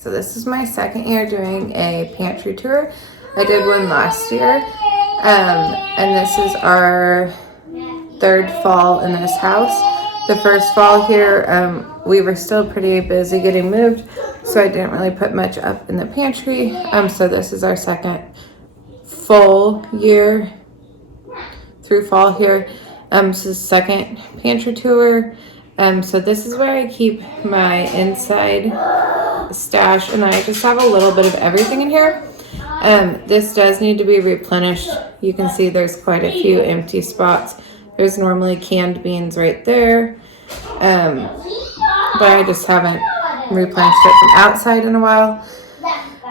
So this is my second year doing a pantry tour. I did one last year, and this is our third fall in this house. The first fall here, we were still pretty busy getting moved, so I didn't really put much up in the pantry. So this is our second full year through fall here. So the second pantry tour. So this is where I keep my inside stash, and I just have a little bit of everything in here. This does need to be replenished. You can see there's quite a few empty spots. There's normally canned beans right there, but I just haven't replenished it from outside in a while.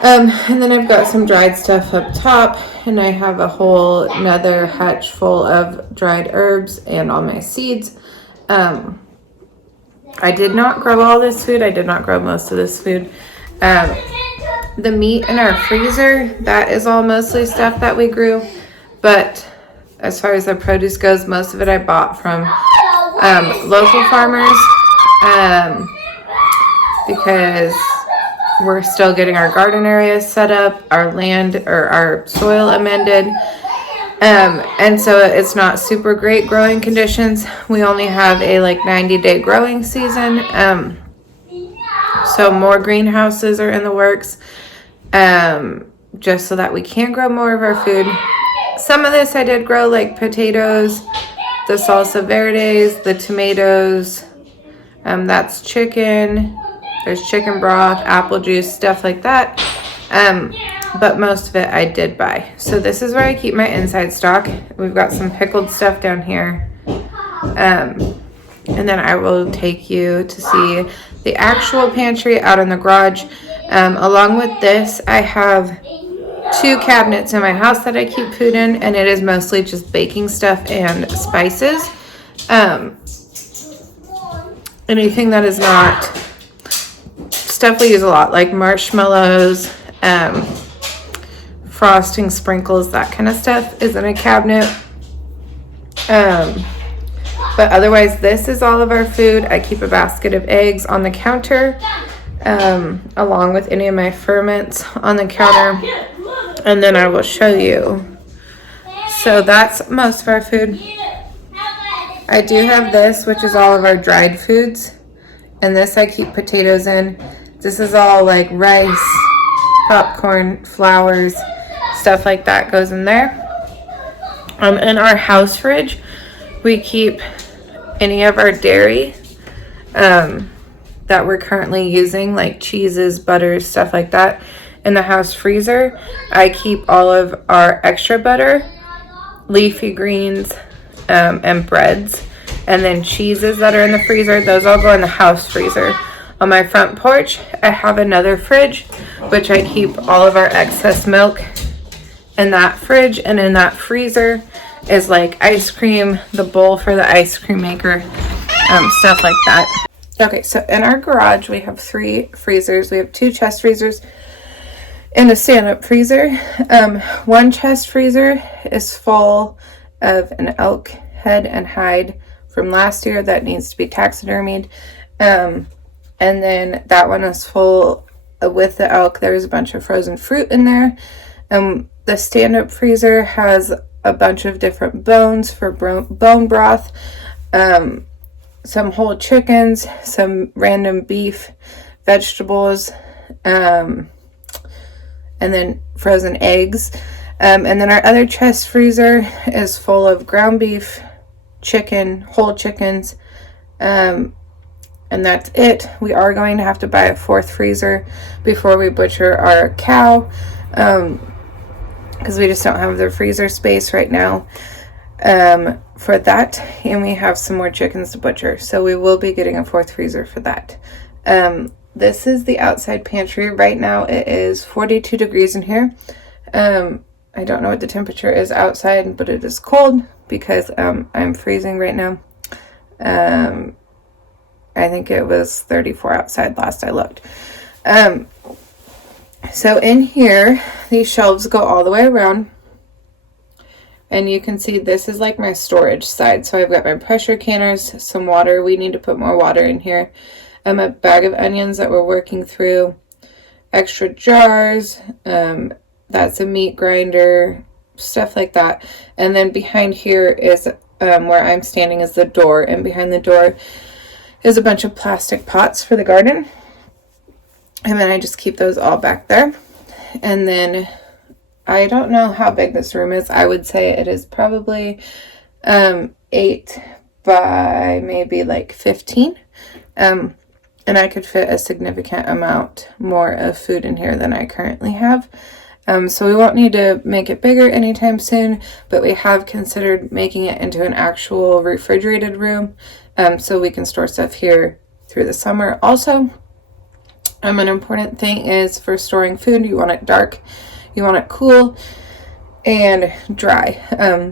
And then I've got some dried stuff up top, and I have a whole another hutch full of dried herbs and all my seeds. I did not grow all this food. I did not grow most of this food. The meat in our freezer, that is all mostly stuff that we grew. But as far as the produce goes, most of it I bought from local farmers, because we're still getting our garden area set up, our land or our soil amended. And so it's not super great growing conditions. We only have a 90-day growing season. So more greenhouses are in the works, just so that we can grow more of our food. Some of this I did grow, like potatoes, the salsa verdes, the tomatoes. That's chicken. There's chicken broth, apple juice, stuff like that. But most of it I did buy. So this is where I keep my inside stock. We've got some pickled stuff down here. And then I will take you to see the actual pantry out in the garage. Along with this, I have 2 cabinets in my house that I keep food in, and it is mostly just baking stuff and spices. Anything that is not stuff we use a lot, like marshmallows, frosting, sprinkles, that kind of stuff is in a cabinet. But otherwise, this is all of our food. I keep a basket of eggs on the counter, along with any of my ferments on the counter, and then I will show you. So that's most of our food. I do have this, which is all of our dried foods, and this I keep potatoes in. This is all like rice, popcorn, flours, stuff like that goes in there. In our house fridge, we keep any of our dairy that we're currently using, like cheeses, butters, stuff like that. In the house freezer, I keep all of our extra butter, leafy greens, and breads. And then cheeses that are in the freezer, those all go in the house freezer. On my front porch, I have another fridge, which I keep all of our excess milk in that fridge. And in that freezer is like ice cream, the bowl for the ice cream maker, stuff like that. Okay, so in our garage, we have 3 freezers. We have 2 chest freezers and a stand-up freezer. One chest freezer is full of an elk head and hide from last year that needs to be taxidermied. And then that one is full with the elk. There's a bunch of frozen fruit in there. The stand-up freezer has a bunch of different bones for bone broth, some whole chickens, some random beef, vegetables, and then frozen eggs. And then our other chest freezer is full of ground beef, chicken, whole chickens, and that's it. We are going to have to buy a 4th freezer before we butcher our cow, because we just don't have the freezer space right now for that. And we have some more chickens to butcher, so we will be getting a 4th freezer for that. This is the outside pantry. Right now it is 42 degrees in here. I don't know what the temperature is outside, but it is cold because I'm freezing right now. I think it was 34 outside last I looked. So in here, these shelves go all the way around. And you can see this is like my storage side. So I've got my pressure canners, some water. We need to put more water in here. A bag of onions that we're working through. extra jars. That's a meat grinder, stuff like that. And then behind here is where I'm standing is the door, and behind the door is a bunch of plastic pots for the garden. And then I just keep those all back there. And then I don't know how big this room is. I would say it is probably 8 by maybe like 15. And I could fit a significant amount more of food in here than I currently have. So we won't need to make it bigger anytime soon, but we have considered making it into an actual refrigerated room, so we can store stuff here through the summer. Also, an important thing is for storing food, you want it dark, you want it cool, and dry.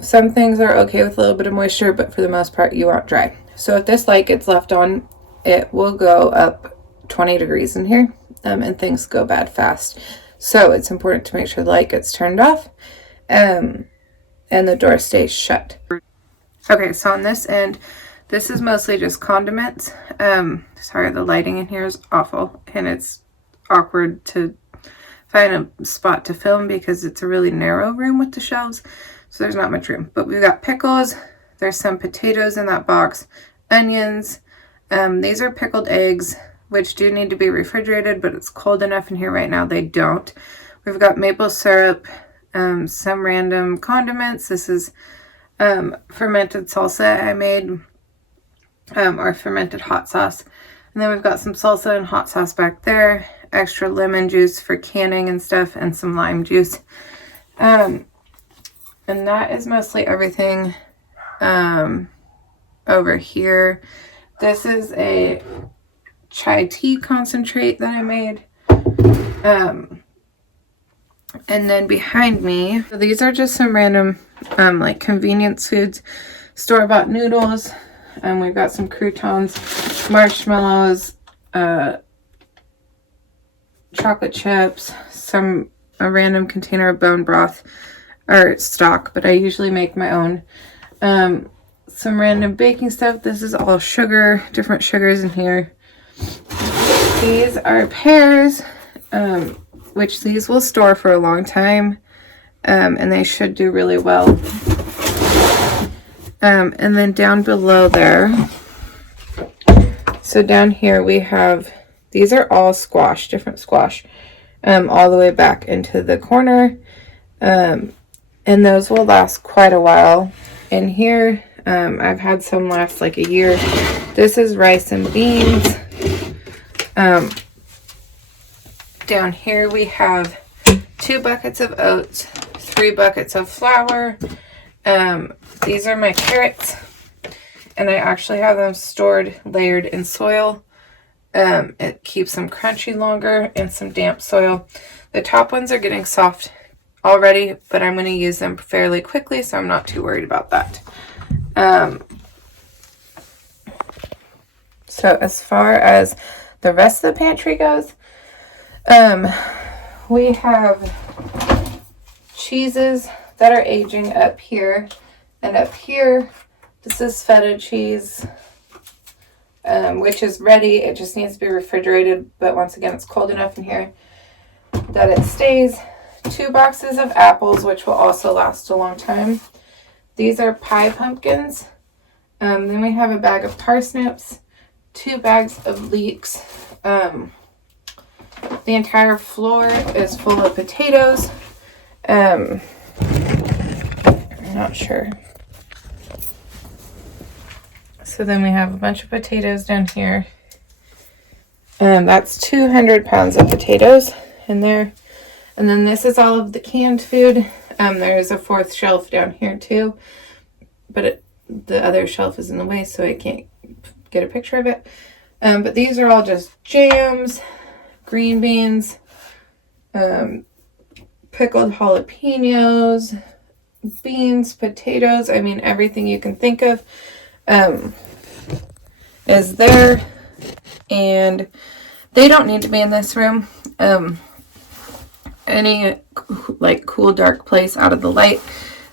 Some things are okay with a little bit of moisture, but for the most part, you want dry. So if this light gets left on, it will go up 20 degrees in here, and things go bad fast. So it's important to make sure the light gets turned off, and the door stays shut. Okay, so on this end, this is mostly just condiments. Sorry, the lighting in here is awful, and it's awkward to find a spot to film because it's a really narrow room with the shelves, so there's not much room. But we've got pickles, there's some potatoes in that box, onions, these are pickled eggs, which do need to be refrigerated, but it's cold enough in here right now they don't. We've got maple syrup, some random condiments. This is fermented salsa I made, or fermented hot sauce. And then we've got some salsa and hot sauce back there, extra lemon juice for canning and stuff, and some lime juice. And that is mostly everything over here. This is a chai tea concentrate that I made. And then behind me, so these are just some random like convenience foods, store-bought noodles. We've got some croutons, marshmallows, chocolate chips, a random container of bone broth or stock, but I usually make my own. Some random baking stuff. This is all sugar, different sugars in here. These are pears, which these will store for a long time, and they should do really well. And then down below there, so down here we have, these are all squash, different squash, all the way back into the corner, and those will last quite a while. In here, I've had some last like a year. This is rice and beans. Down here we have 2 buckets of oats, 3 buckets of flour. These are my carrots, and I actually have them stored layered in soil. It keeps them crunchy longer, and some damp soil. The top ones are getting soft already, but I'm going to use them fairly quickly, so I'm not too worried about that. So as far as the rest of the pantry goes, we have cheeses that are aging up here, and up here this is feta cheese, which is ready. It just needs to be refrigerated, but once again it's cold enough in here that it stays. 2 boxes of apples, which will also last a long time. These are pie pumpkins. Then we have a bag of parsnips, 2 bags of leeks. The entire floor is full of potatoes. I'm not sure. So then we have a bunch of potatoes down here. That's 200 pounds of potatoes in there. And then this is all of the canned food. There's a 4th shelf down here too, but the other shelf is in the way, so I can't get a picture of it. But these are all just jams, green beans, pickled jalapenos, beans, potatoes. I mean, everything you can think of is there, and they don't need to be in this room. Any like cool dark place out of the light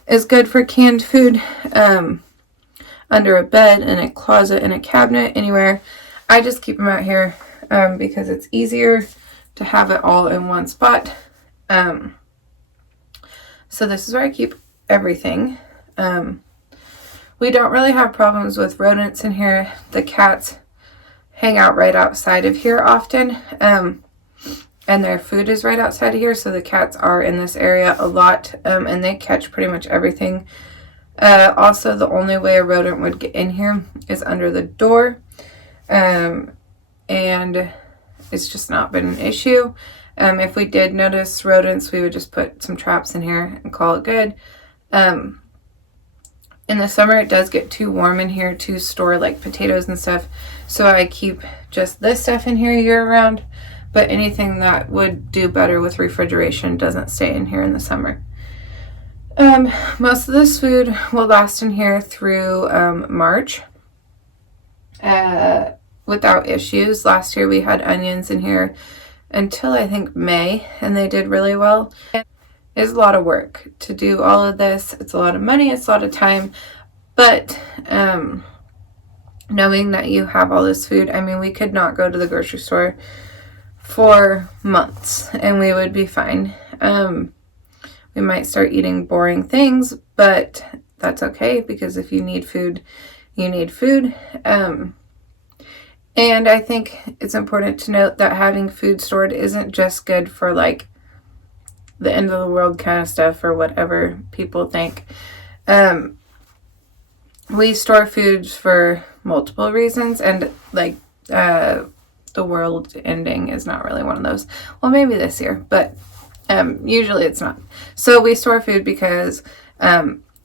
is good for canned food. Under a bed, in a closet, in a cabinet, anywhere. I just keep them out here because it's easier to have it all in one spot. So this is where I keep everything. We don't really have problems with rodents in here. The cats hang out right outside of here often, and their food is right outside of here, so the cats are in this area a lot, and they catch pretty much everything. Also, the only way a rodent would get in here is under the door, and it's just not been an issue. If we did notice rodents, we would just put some traps in here and call it good. In the summer, it does get too warm in here to store like potatoes and stuff, so I keep just this stuff in here year round, but anything that would do better with refrigeration doesn't stay in here in the summer. Most of this food will last in here through March without issues. Last year we had onions in here until I think May, and they did really well. It's a lot of work to do all of this. It's a lot of money, it's a lot of time, but knowing that you have all this food, I mean, we could not go to the grocery store for months and we would be fine. We might start eating boring things, but that's okay, because if you need food, you need food. And I think it's important to note that having food stored isn't just good for like the end of the world kind of stuff or whatever people think. We store foods for multiple reasons, and like the world ending is not really one of those. Well, maybe this year, but usually it's not. So we store food because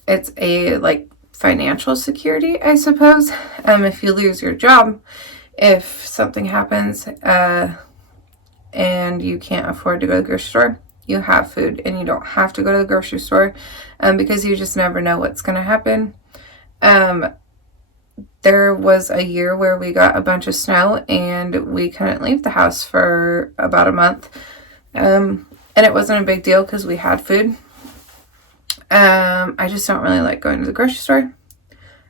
it's a like financial security, I suppose. If you lose your job, if something happens and you can't afford to go to the grocery store, you have food and you don't have to go to the grocery store, because you just never know what's going to happen. There was a year where we got a bunch of snow and we couldn't leave the house for about a month. And it wasn't a big deal because we had food. I just don't really like going to the grocery store.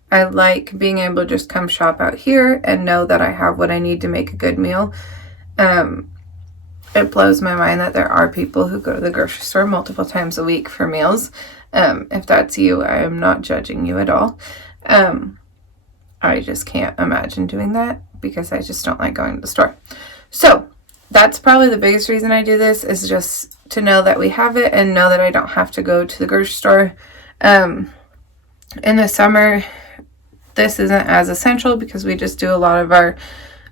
I like being able to just come shop out here and know that I have what I need to make a good meal. It blows my mind that there are people who go to the grocery store multiple times a week for meals. If that's you, I am not judging you at all. I just can't imagine doing that because I just don't like going to the store. So that's probably the biggest reason I do this, is just to know that we have it and know that I don't have to go to the grocery store. In the summer, this isn't as essential because we just do a lot of our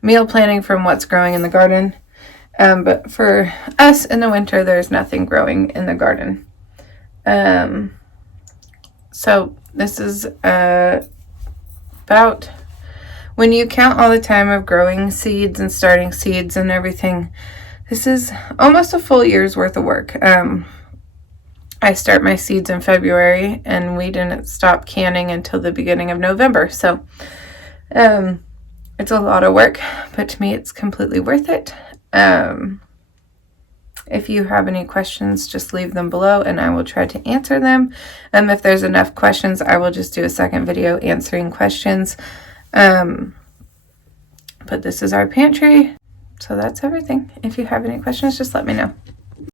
meal planning from what's growing in the garden. But for us in the winter, there's nothing growing in the garden. So this is about, when you count all the time of growing seeds and starting seeds and everything, this is almost a full year's worth of work. I start my seeds in February and we didn't stop canning until the beginning of November. So it's a lot of work, but to me it's completely worth it. If you have any questions, just leave them below and I will try to answer them. If there's enough questions, I will just do a second video answering questions. But this is our pantry. So that's everything. If you have any questions, just let me know.